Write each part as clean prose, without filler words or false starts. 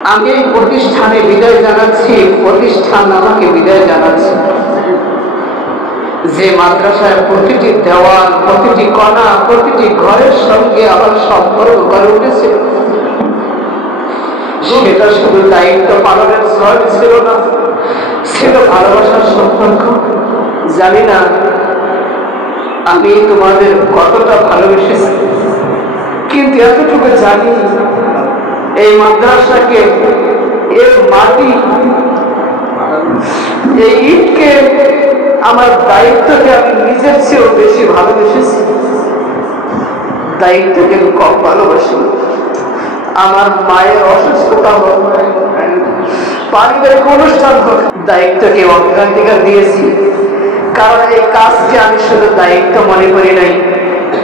আমি এই প্রতিষ্ঠানে বিদায় জানাচ্ছি, প্রতিষ্ঠান আমাকে বিদায় জানাচ্ছি। যে মাদ্রাসায় প্রতিটি দেওয়াল, প্রতিটি কণা, প্রতিটি ঘরের সঙ্গে আমার সম্পর্ক গড়ে উঠেছিল, সেটা শুধু দায়িত্ব পালনের ছয় ছিল না, ছিল ভালোবাসার সম্পর্ক। জানি না আমি তোমাদের কতটা ভালোবেসেছি, কিন্তু এতটুকু জানি এই মাদ্রাসাকে, এর মাটি, এই ইটকে, আমার দায়িত্বকে আমি নিজের চেয়েও বেশি ভালোবেসেছি। দায়িত্বকে আমি কম ভালোবাসি। আমার মায়ের অসুস্থতা হোক, পারিবারিক অনুষ্ঠান হোক, দায়িত্বকে অগ্রাধিকার দিয়েছি। কারণ এই কাজকে আমি শুধু দায়িত্ব মনে করি নাই,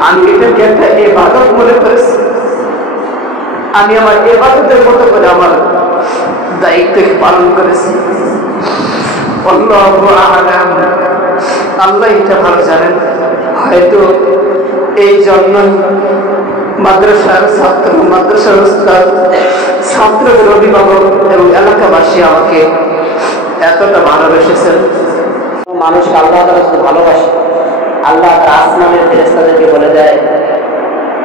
আমি এটাকে একটা ইবাদত মনে করেছি। আমি আমার ইবাদতের মতো করে আমার দায়িত্বকে পালন করেছি। আল্লাহু আ'লাম, আল্লাহ এটা ভালো জানেন। হয়তো এই জন্য মাদ্রাসার ছাত্র, মাদ্রাসার উস্তাদ, ছাত্রদের অভিভাবক এবং এলাকাবাসী আমাকে এতটা ভালোবেসেছেন। মানুষকে আল্লাহ তাআলা শুধু ভালোবাসে, আল্লাহ তার আসমানের ফেরেশতাদেরকে বলে দেয়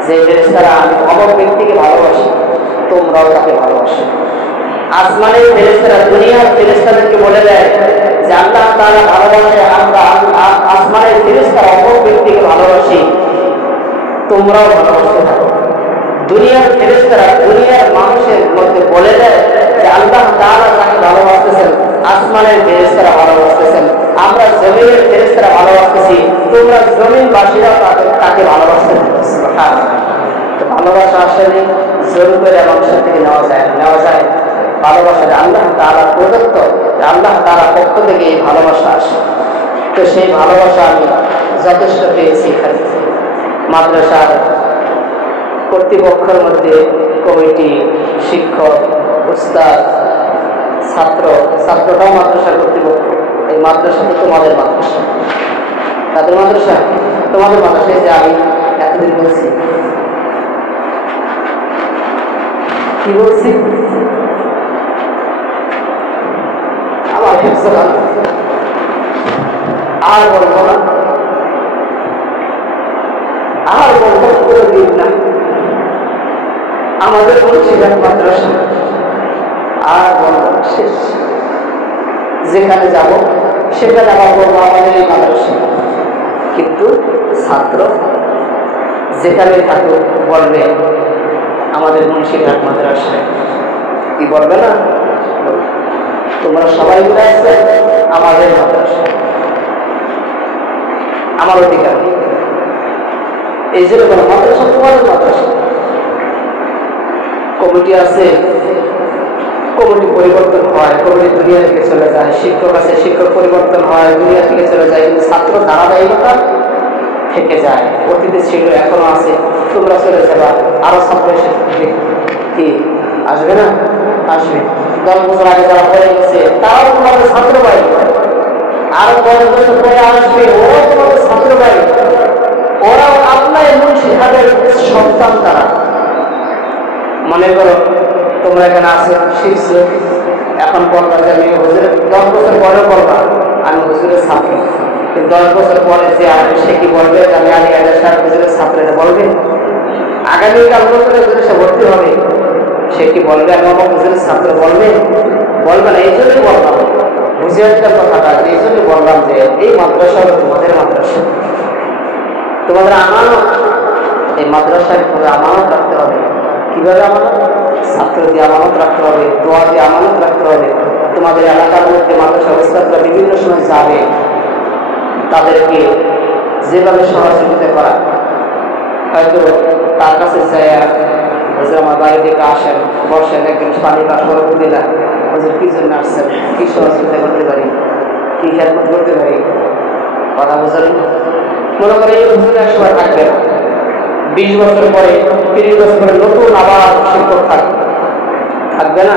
যে ফেরেশতারা আমি অমুক ব্যক্তিকে ভালোবাসি, তোমরাও তাকে ভালোবাসো। আসমানের ফেরেশতারা দুনিয়ার ফেরেশতাদেরকে বলে দেয় যে আল্লাহ তাআলা ভালোবাসে, আমরা আসমানের ফেরেশতারা অমুক ব্যক্তিকে ভালোবাসি, তোমরাও ভালোবাসতে থাকো। দুনিয়ার ফেরেশতারা দুনিয়ার মানুষের মধ্যে বলে দেয় যে আল্লাহ তাআলা তাকে ভালোবাসতেছেন, আসমানের ফেরেশতারা ভালোবাসতেছেন, আমরা জমিনের ফেরেশতারা ভালোবাসতেছি, তোমরা জমিনবাসীরাও তাকে ভালোবাসতে থাকো। সুবহানাল্লাহ। তো ভালোবাসা আসলে জোর করে মানুষের থেকে নেওয়া যায়। ভালোবাসা আল্লাহ তাআলা প্রদত্ত, আল্লাহ তাআলার পক্ষ থেকে এই ভালোবাসা আসে। তো সেই ভালোবাসা আমি যথেষ্ট পেয়েছি এখানে। মাদ্রাসার কর্তৃপক্ষের মধ্যে কমিটি, শিক্ষক, উস্তাদ, ছাত্রটাও মাদ্রাসার কর্তৃপক্ষ। এই মাদ্রাসা তো তোমাদের মাদ্রাসা, তাদের মাদ্রাসা, তোমাদের মাদ্রাসায় যে আমি এতদিন বলছি, কি বলছি, আমার আর বলবো না, আর বলবো কোনো দিন না। আমাদের মুন্সিগঞ্জ মাদ্রাসা আর বলবো শেষ। যেখানে যাব সেখানে আবার বলবো আমাদের এই মাদ্রাসা। কিন্তু ছাত্র যেখানে থাকুক বলবে আমাদের মুন্সিগঞ্জ মাদ্রাসায়, কি বলবে না? তোমরা সবাই মিলে আসবে আমাদের মাদ্রাসা, আমার অধিকার। এই জন্য মাদ্রাসা তোমাদের মাদ্রাসা। কমিটি আছে, কমিটি পরিবর্তন হয়, কমিটি দুনিয়া থেকে চলে যায়। শিক্ষক আছে, শিক্ষক পরিবর্তন হয়, দুনিয়া থেকে চলে যায়। কিন্তু ছাত্র ধারাবাহিকতা থেকে যায়। অতীতে ছিল, এখনো আছে। তোমরা চলে যাবা, আরো ছাত্র এসে কি আসবে না? আসবে। 10 বছর আগে যারা পড়ে গেছে তারাও তোমাদের ছাত্র ভাই, আরো 10 বছর পরে আসবে, ওরাও তোমাদের ছাত্র ভাই। ওরাও আপনার মুন্সিহাদের সন্তান। তারা মনে করো তোমরা এখানে আসে শিখছো, এখন বলবা যে আমি হুজুরের 10 বছর পরে বলবা আমি হুজুরের ছাত্র। কিন্তু 10 বছর পরে যে আসবে সে কি বলবে যে আমি আলী আজাদ সাহেব হুজুরের ছাত্র? এটা বলবে? আগামীকাল বছরে হুজুরে সে ভর্তি হবে, সে কি বলবে আমি আমার হুজুরের ছাত্র? বলবে না। এই জন্যই বললাম, বুঝে একটা কথাটা, এই জন্যই বললাম যে এই মাদ্রাসা হলো তোমাদের মাদ্রাসা, তোমাদের আমানত। এই মাদ্রাসায় আমানত রাখতে হবে। কিভাবে আমানত? ছাত্র দিয়ে আমানত রাখতে হবে, দোয়া দিয়ে আমানত রাখতে হবে। তোমাদের এলাকার মধ্যে মাদ্রাসা উস্তাদরা বিভিন্ন সময় যাবে, তাদেরকে যেভাবে সহযোগিতা করা, হয়তো তার কাছে যায় হুজুর আমার বাড়ি থেকে আসেন, বসেন, একদিন পানি পাশ করে দিলাম, হুজুর কি জন্য আসছেন, কি সহযোগিতা করতে পারি, কি খেদমত করতে পারি, কথা বুঝলেন? মনে করে এই হুজুর এক সময় থাকবে না, 20 বছর পরে, 30 বছর পরে নতুন আবার শিক্ষক থাকবে না।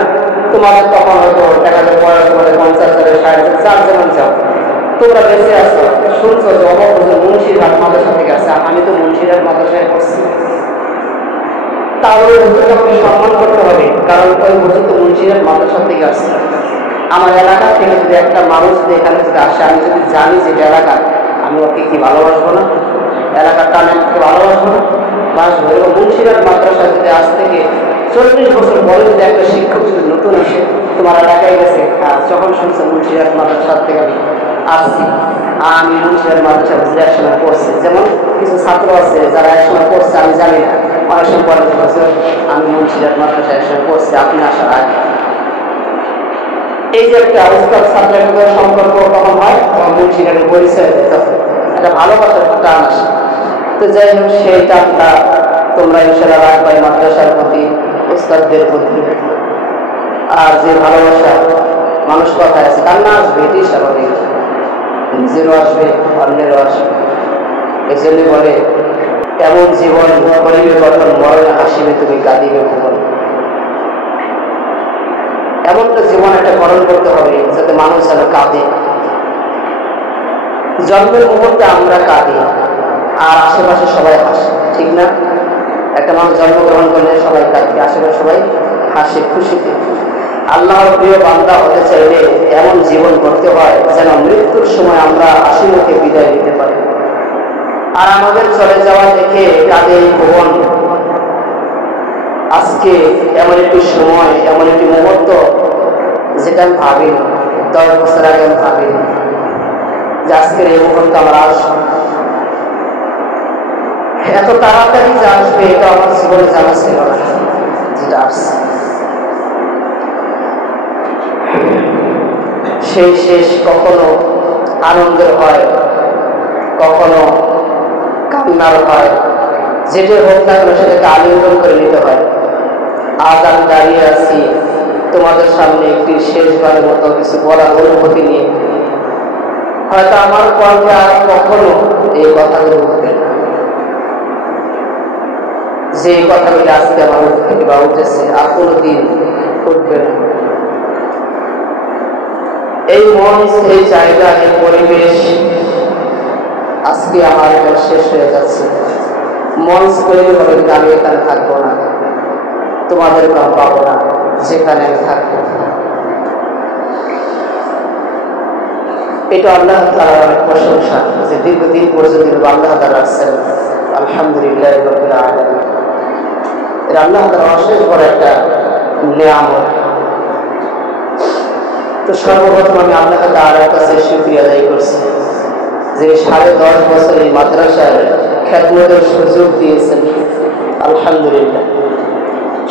তোমাদের তখন হয়তো দেখা যায় বয়স করে 50, 60, 4 জন যাও, তোমরা বেঁচে আসো, শুনছো যে অমুক হুজুর মুন্সিরহাট মাদ্রাসা থেকে আসছে। আমি তো মুন্সিরহাট মাদ্রাসায় পড়ছি, তাহলে হুজুরকে আমাকে সম্মান করতে হবে, কারণ ওই হুজুর তো মুন্সিরহাট মাদ্রাসা থেকে আসছে। আমার এলাকা থেকে যদি একটা মানুষ যদি এখানে যদি আসে, আমি যদি জানি যে এটা এলাকা, আমি ওকে কি ভালোবাসবো না? এলাকার টানে আমাকে ভালোবাসবো না? বাসবো। এবং মুন্সিরহাট মাদ্রাসা যদি আজ থেকে 40 বছর পরে যদি একটা শিক্ষক যদি নতুন এসে তোমার এলাকায় গেছে, যখন শুনছে মুন্সিরহাট মাদ্রাসার থেকে আমি আসছি, আমি মুন্সিরহাট মাদ্রাসা বুঝে একসময় পড়ছি, যেমন কিছু ছাত্র আছে যারা একসময় পড়ছে আমি জানি না, অনেক সময় পরে বছর আমি মুন্সিরহাট মাদ্রাসা একসময় পড়ছি আপনি আসার আগে। এই যে একটা উস্তাদ ছাত্রের সম্পর্ক কখন হয়, তখন মুন্সিরহাটের পরিচয় দিতে হবে, একটা ভালোবাসার টান আসে। তো যাই হোক, সেই টানটা তোমরা ইনশাআল্লাহ রাখবাই মাদ্রাসার প্রতি, উস্তাদদের প্রতি। আর যে ভালোবাসা, মানুষ কথায় আছে কান্না আসবে, এটাই স্বাভাবিক, নিজেরও আসবে অন্যেরও আসবে। এই জন্য বলে এমন জীবন করিবে গঠন, মরণে হাসিবে তুমি কাঁদিবে ভুবন। এমনটা জীবন একটা গঠন করতে হবে যাতে মানুষ যেন কাঁদে। জন্মের মুহূর্তে আমরা কাঁদি আর আশেপাশে সবাই হাসে, ঠিক না? একটা মানুষ জন্মগ্রহণ করলে সবাই কাঁদবে, আশেপাশে সবাই হাসে খুশিতে। আল্লাহর প্রিয় বান্দা হতে চাইলে এমন জীবন করতে হয় যেন মৃত্যুর সময় আমরা হাসি মুখে বিদায় নিতে পারি। আর আমাদের চলে যাওয়া দেখে কাঁদে এই ভুবন। আজকে এমন একটি সময়, এমন একটি মুহূর্ত যেটা আমি ভাবিনি, 10 বছর আগে আমি ভাবিনি যে আজকের এই মুহূর্তে আমার আসবে, এত তাড়াতাড়ি যে আসবে এটা আমার জীবনে জানা ছিল না, যেটা আসছে। সেই শেষ কখনো আনন্দের হয়, কখনো কান্নার হয়, যেটা হোক না কেন সেটাকে আলিঙ্গন করে নিতে হয়। আজ আমি দাঁড়িয়ে আছি তোমাদের সামনে একটি শেষবারের মতো কিছু বলার অনুভূতি নিয়ে। হয়তো আমার কণ্ঠে আর কখনো এই কথাগুলো উঠবে না, যে কথাগুলি আজকে আমার উঠতে বা উঠেছে আর কোনোদিন উঠবে না। এই মঞ্চ, এই জায়গা, এই পরিবেশ আজকে আমার শেষ হয়ে যাচ্ছে। মঞ্চ তৈরি হবে, কিন্তু আমি এখানে থাকবো না, তোমাদের নাম পাবো না যেখানে আমি থাকবো। এটা আল্লাহ তাআলার অনেক প্রশংসা যে দীর্ঘদিন পর্যন্ত আল্লাহ তাআলা রাখছেন। আলহামদুলিল্লাহ রাব্বিল আলামিন। এটা আল্লাহ তাআলার অশেষ বড় একটা নিয়ামত। তো সর্বপ্রথম আমি আল্লাহ তাআলার কাছে শুকরিয়া আদায় করছি যে 10.5 বছর এই মাদ্রাসার খেদমতের সুযোগ দিয়েছেন। আলহামদুলিল্লাহ।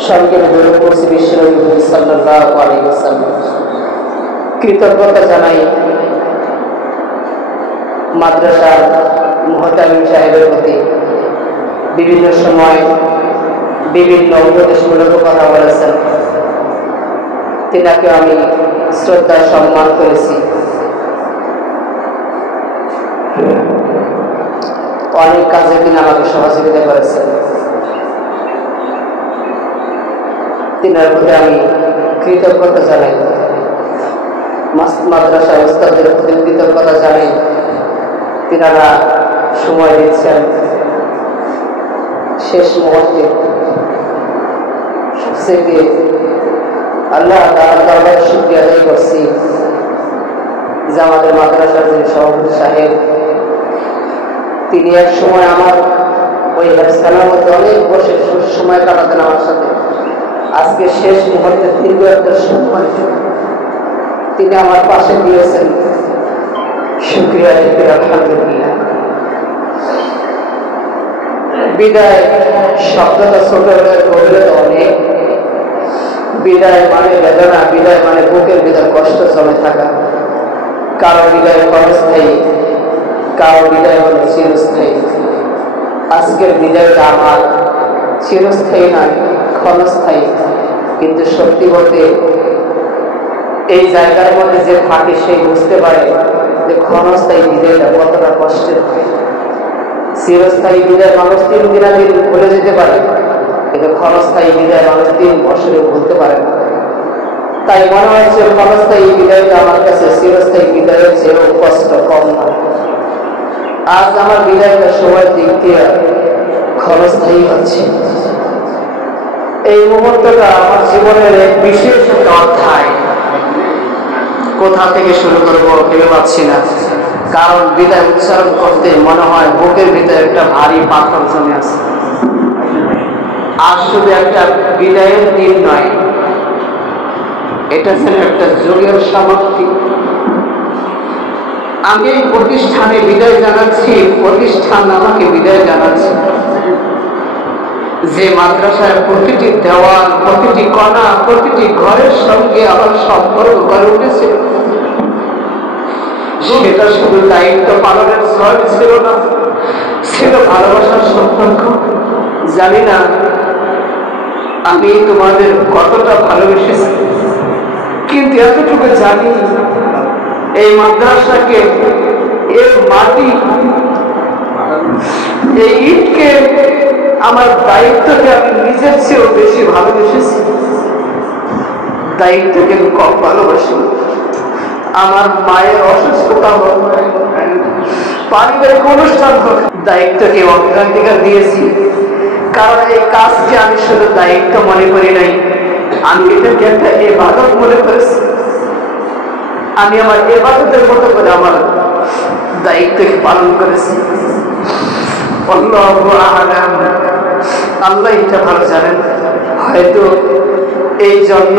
সবকে দরুদ পড়ছি বিশ্বনবী সাল্লাল্লাহু আলাইহি ওয়াসাল্লাম। কৃতজ্ঞতা জানাই মাদ্রাসার মুহতামিম সাহেবের প্রতি। বিভিন্ন সময় বিভিন্ন উপদেশমূলক কথা বলেছেন, তিনাকে আমি শ্রদ্ধা সম্মান করেছি। অনেক কাজে তিনি আমাকে সহযোগিতা করেছেন, তিনার প্রতি আমি কৃতজ্ঞতা জানাই। মাদ্রাসা উস্তাদের প্রতি কৃতজ্ঞতা জানাই, তিনারা সময় দিচ্ছেন শেষ মুহূর্তে। সবচেয়ে আল্লাহ তাআলার দরবারে শুকরিয়া আদায় করছি যে আমাদের মাদ্রাসার যে সভাপতি সাহেব, তিনি এক সময় আমার ওই হেফজখানার মধ্যে অনেক বসে সময় কাটাতেন আমার সাথে। আজকে শেষ মুহূর্তে দীর্ঘ একটা সময় তিনি আমার পাশে দিয়েছেন। শুকরিয়া আলহামদুলিল্লাহ। বিদায় শব্দটা ছোট হলে গভীরতা অনেক। বিদায় মানে বেদনা, বিদায় মানে বুকের ভিতর কষ্ট জমে থাকা। কারো বিদায় ক্ষণস্থায়ী, কারো বিদায় হল চিরস্থায়ী। আজকের বিদায়টা আমার চিরস্থায়ী নয়, ক্ষণস্থায়ী। কিন্তু সত্যি বলতে এই জায়গার মধ্যে যে থাকে সে বুঝতে পারে যে ক্ষণস্থায়ী বিদায়টা কতটা কষ্টের হয়। চিরস্থায়ী বিদায় মানুষ 3 দিন ভুলে যেতে পারে, কিন্তু ক্ষণস্থায়ী বিদায় মানুষ 3 বছরে ভুলতে পারে না। তাই মনে হচ্ছে ক্ষণস্থায়ী বিদায়টা আমার কাছে চিরস্থায়ী বিদায়ের চেয়েও কষ্ট কম না। আজ আমার বিদায়টা সময়ের দিক দিয়ে ক্ষণস্থায়ী হচ্ছে, এই মুহূর্তটা আমার জীবনের এক বিশেষ একটা অধ্যায়। কোথা থেকে শুরু করবো ভেবে পাচ্ছি না, কারণ বিদায় উচ্চারণ করতে মনে হয় বুকের ভিতরে একটা ভারী পাথর জমে আছে। আর শুধু একটা বিদায়ের দিন নয়, এটা যেন একটা যুগের সমাপ্তি। আমি এই প্রতিষ্ঠানে বিদায় জানাচ্ছি, প্রতিষ্ঠান আমাকে বিদায় জানাচ্ছি। যে মাদ্রাসায় প্রতিটি দেওয়াল, প্রতিটি কণা, প্রতিটি ঘরের সঙ্গে আমার সম্পর্ক গড়ে উঠেছে, সেটা শুধু দায়িত্ব পালনের ছয় ছিল না, ছিল ভালোবাসার সম্পর্ক। জানি না আমি তোমাদের কতটা ভালোবেসেছি, কিন্তু এতটুকু জানি এই মাদ্রাসাকে, এর মাটি, এই ইটকে, আমার দায়িত্বকে আমি নিজের চেয়েও বেশি ভালোবেসেছি। দায়িত্বকে আমি কম ভালোবাসি। আমার মায়ের অসুস্থতা হোক, পারিবারিক অনুষ্ঠান হোক, দায়িত্বকে অগ্রাধিকার দিয়েছি। কারণ এই কাজকে আমি শুধু দায়িত্ব মনে করি নাই, আমি এটাকে একটা ইবাদত মনে করেছি। আমি আমার ইবাদতের মতো করে আমার দায়িত্বকে পালন করেছি। আল্লাহু আ'লাম, আল্লাহ এটা ভালো জানেন। হয়তো এই জন্য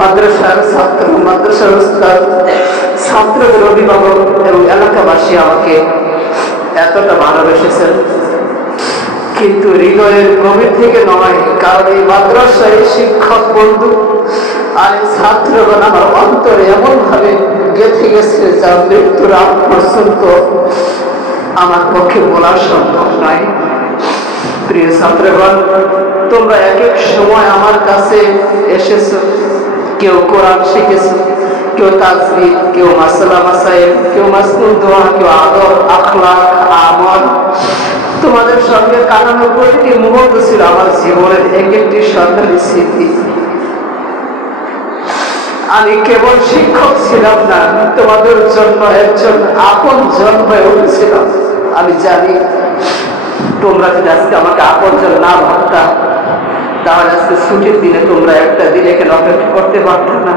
মাদ্রাসার ছাত্র, মাদ্রাসার উস্তাদ, ছাত্রদের অভিভাবক এবং এলাকাবাসী আমাকে এতটা ভালোবেসেছেন, কিন্তু হৃদয়ের গভীর থেকে নয়। কারণ এই মাদ্রাসায় শিক্ষক বন্ধু আর এই ছাত্রগণ আমার অন্তরে এমন ভাবে গেঁথে গেছে যা মৃত্যুর আগ পর্যন্ত আমার পক্ষে বলা সম্ভব নয়। প্রিয় ছাত্রগণ, তোমরা এক এক সময় আমার কাছে এসেছো। কেউ কোরআন শিখেছো, কেউ তাজবিদ, কেউ মাসলা মাসাইল, কেউ মাসনুন দোয়া, কেউ আদব, আখলাক, আমল। তোমাদের সঙ্গে কাটানো প্রতিটি মুহূর্ত ছিল আমার জীবনের এক একটি সরকারি স্মৃতি। আমি কেবল শিক্ষক ছিলাম না, তোমাদের জন্য একজন আপন জন হয়ে উঠেছিলাম। আমি জানি তোমরা যদি আজকে আমাকে আপন জন না ভাবতা, তাহলে আজকে ছুটির দিনে তোমরা একটা দিন এখানে অপেক্ষা করতে পারত না।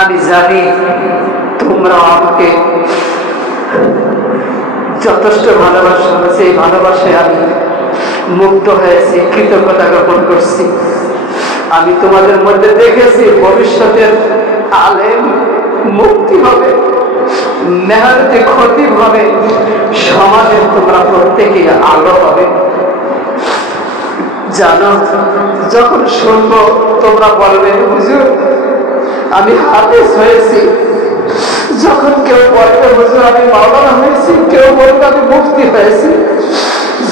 আমি জানি তোমরা আমাকে যথেষ্ট ভালোবাসা, সেই ভালোবাসায় আমি মুগ্ধ হয়েছি, কৃতজ্ঞতা জ্ঞাপন করছি। আমি তোমাদের মধ্যে দেখেছি ভবিষ্যতের আলেম মুক্তি হবে, মেহনতি খতিব হবে, সমাজের তোমরা প্রত্যেকে আলো হবে। জানো, যখন শুনবো তোমরা বলবে হুজুর আমি হাফেজ হয়েছি, যখন কেউ বলবে হুজুর আমি মাওলানা হয়েছি, কেউ বলবে আমি মুফতি হয়েছি,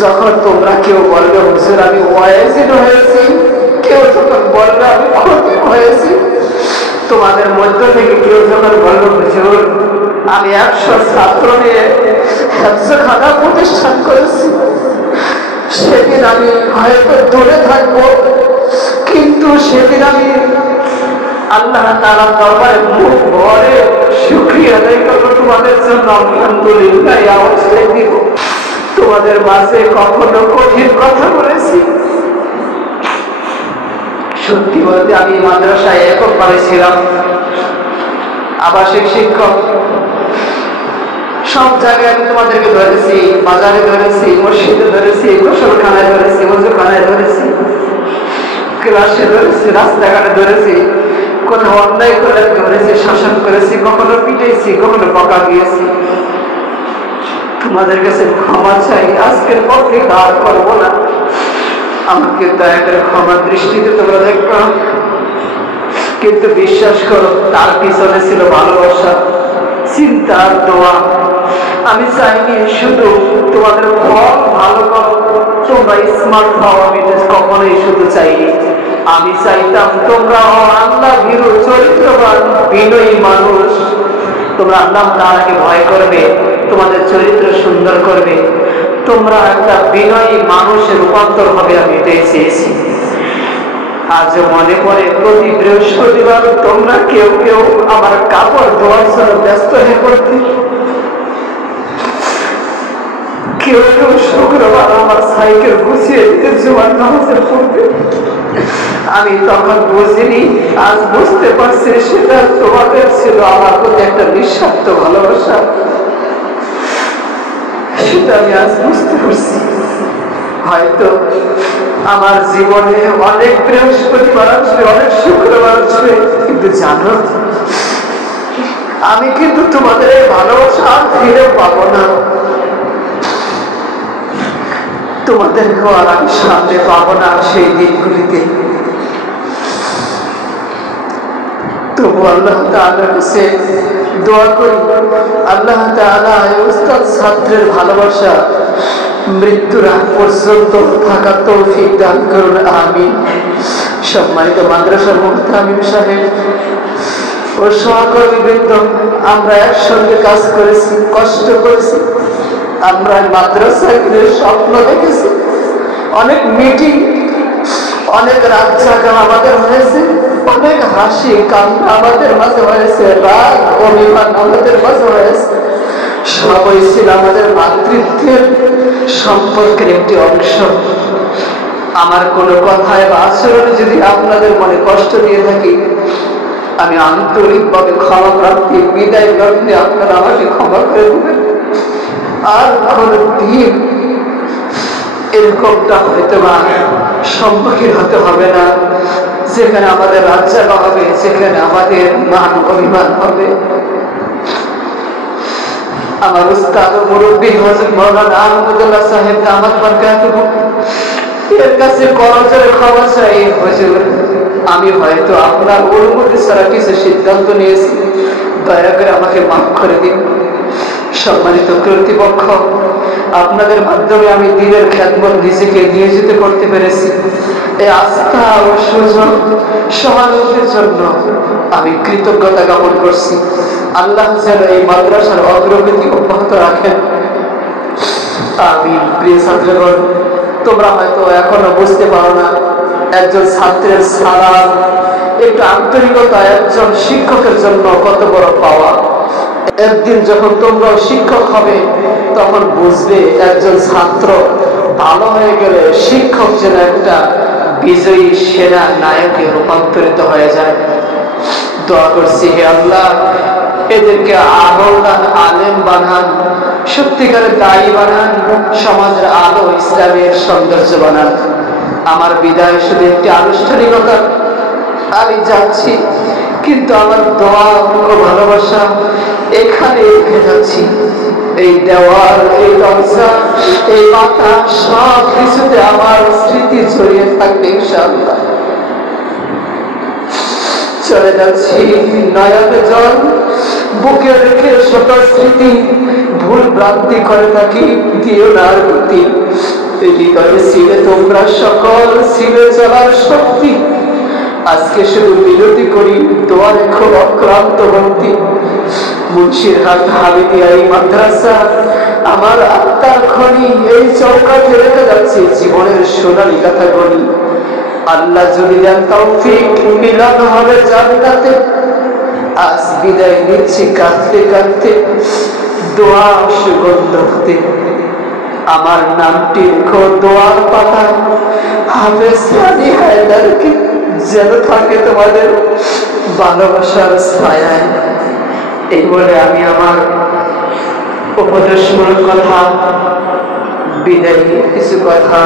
যখন তোমরা কেউ বলবে হুজুর আমি ওয়াইজিন হয়েছি, কেউ যখন বলবে আমি খতিব হয়েছি, তোমাদের মধ্য থেকে কেউ যখন বলবে হুজুর আমি 100 ছাত্র নিয়ে হেফজখানা প্রতিষ্ঠান করেছি, সেদিন আমি হয়তো দূরে থাকবো, কিন্তু সেদিন আমি আল্লাহ তাআলার দরবারে মুখ ভরে শুকরিয়া আদায় করবো তোমাদের জন্য। আলহামদুলিল্লাহ আওয়াজটা দিব। তোমাদের মাঝে কখনো কঠিন কথা বলেছি? সত্যি বলতে আমি মাদ্রাসায় এককভাবে ছিলাম, আবাসিক শিক্ষক। সব জায়গায় আমি তোমাদেরকে ধরেছি, বাজারে ধরেছি, মসজিদে ধরেছি, গোসলখানায় ধরেছি, ওযুখানায় ধরেছি, ক্লাসে ধরেছি, রাস্তাঘাটে ধরেছি, কোথাও অন্যায় করে ধরেছি, শাসন করেছি, কখনো পিটেছি, কখনো বকা দিয়েছি। তোমাদের কাছে ক্ষমা চাই, আজকের পক্ষে আর করবো না। আমাকে দয়া করে ক্ষমা দৃষ্টিতে তোমরা দেখো। কিন্তু বিশ্বাস করো, তার পিছনে ছিল ভালোবাসা, চিন্তা, দোয়া। আমি চাইনি শুধু তোমাদের ফল ভালো করো, তোমরা স্মার্ট হও, আমি কখনোই শুধু চাইনি। আমি চাইতাম তোমরা আল্লাহ ভীরু, চরিত্রবান, বিনয়ী মানুষ। তোমরা আল্লাহ তাআলাকে ভয় করবে, তোমাদের চরিত্র সুন্দর করবে, তোমরা একটা বিনয়ী মানুষের রূপান্তর হবে, আমি এটাই চেয়েছি। আজ মনে পড়ে প্রতি বৃহস্পতিবার তোমরা কেউ কেউ আমার কাপড় ধোয়ার জন্য ব্যস্ত হয়ে পড়তে, কেউ কেউ শুক্রবার আমার সাইকেল গুছিয়ে দিতে জুমার নামাজে পড়বে। আমি তখন বুঝিনি, আজ বুঝতে পারছি সেটা তোমাদের ছিল আমার প্রতি একটা নিঃস্বার্থ ভালোবাসা। সেটা আমি আজ বুঝতে পারছি। হয়তো আমার জীবনে অনেক বৃহস্পতিবার আসবে, অনেক শুক্রবার আসবে, কিন্তু জানো আমি কিন্তু তোমাদের এই ভালোবাসা আর ফিরে পাবো না। তোমাদেরকেও আর আমি সামনে পাবো না সেই দিনগুলিতে। তবু আল্লাহ তাআলার কাছে দোয়া করি, আল্লাহ তাআলা উস্তাদ ছাত্রের ভালোবাসা মৃত্যুর আগ পর্যন্ত থাকার তৌফিক দান করুন, আমিন। সম্মানিত মাদ্রাসার মুহতামিম সাহেব ও সহকর্মীবৃন্দ, আমরা একসঙ্গে কাজ করেছি, কষ্ট করেছি, আমরা মাদ্রাসায় স্বপ্ন দেখেছি, অনেক মিটিং, অনেক রাত জাগা আমাদের হয়েছে, অনেক হাসি কান্না আমাদের মাঝে হয়েছে, রাগ অভিমান আমাদের মাঝে হয়েছে। সবাই ছিল আমাদের মাতৃত্বের সম্পর্কের একটি অংশ। আমার কোনো কথায় বা আচরণে যদি আপনাদের মনে কষ্ট দিয়ে থাকি, আমি আন্তরিকভাবে ক্ষমা প্রার্থী, বিদায় প্রার্থী, আপনারা আমাকে ক্ষমা করে দেবেন। আর কোনদিন এরকমটা হয়তো বা সম্মুখীন হতে হবে না, যেখানে আমাদের রাজ্জাবা হবে, যেখানে আমাদের মান অভিমান হবে। আমার উস্তাদ ও মুরব্বী হযরত মাওলানা আহমদুল্লাহ সাহেব দামাত বরকাতুহু এর কাছে করজোরে ক্ষমা চাই, হুজুর আমি হয়তো আপনার অনুমতি ছাড়া কিছু সিদ্ধান্ত নিয়েছি, দয়া করে আমাকে মাফ করে দিন। সম্মানিত কর্তৃপক্ষ, আপনাদের মাধ্যমে আমি দ্বীনের খেদমত নিজেকে নিয়োজিত করতে পেরেছি। এই আস্থা ও সুযোগ সহানুভূতির জন্য আমি কৃতজ্ঞতা জ্ঞাপন করছি। আল্লাহ যেন এই মাদ্রাসার অগ্রগতি অব্যাহত রাখেন, আমিন। প্রিয় ছাত্রগণ, তোমরা হয়তো এখনো বুঝতে পারো না একজন ছাত্রের সালাম, একটু আন্তরিকতা একজন শিক্ষকের জন্য কত বড় পাওয়া। একদিন যখন তোমরা শিক্ষক হবে তখন বুঝবে একজন ছাত্র ভালো হয়ে গেলে শিক্ষক যেন একটা বিজয়ী সেনা নায়কে রূপান্তরিত হয়ে যায়। দোয়া করছি, হে আল্লাহ এদেরকে আমলদান আলেম বানান, সত্যিকারের দায়ী বানান, সমাজের আলো ইসলামের সৌন্দর্য বানান। আমার বিদায় শুধু একটি আনুষ্ঠানিকতা, আমি যাচ্ছি, কিন্তু আমার দোয়া ও ভালোবাসা এখানে রেখে যাচ্ছি। এই দেওয়াল, এই দরজা, এই পাতা সব কিছুতে আমার স্মৃতি ছড়িয়ে থাকবে ইনশাআল্লাহ। চলে যাচ্ছি, নয়নে জল বুকে রেখে শত স্মৃতি, ভুল ভ্রান্তি করে থাকি দিও না গতি। হৃদয়ে ছিলে তোমরা সকল, ছিলে চলার শক্তি। আজকে শুধু বিরতি করি, দোয়া রেখো অক্লান্ত ভক্তি। মুন্সিরহাট হাবিবিয়া এই মাদ্রাসা আমার আত্মার খনি, এই চৌকাঠে রেখে যাচ্ছি জীবনের সোনালী কথা গণি। আল্লাহ যদি দেন তৌফিক, মিলন হবে জান্নাতে। আজ বিদায় নিচ্ছি কাঁদতে কাঁদতে, দোয়া সুগন্ধ হতে। আমার নামটি রেখো দোয়ার পাতায়, হাফেজ সানি হায়দারকে যেন থাকে তোমাদের ভালোবাসার ছায়ায়। এই বলে আমি আমার উপদেশমূলক কথা, বিদায়ী কিছু কথা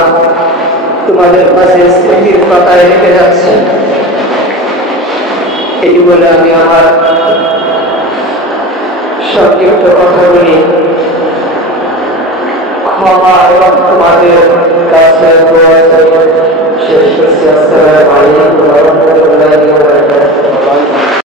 তোমাদের কাছে স্মৃতির পাতায় রেখে যাচ্ছি। এই বলে আমি আমার সংক্ষিপ্ত কথাগুলি ক্ষমা এবং তোমাদের কাছে শেষ করছি। আসসালামু আলাইকুম।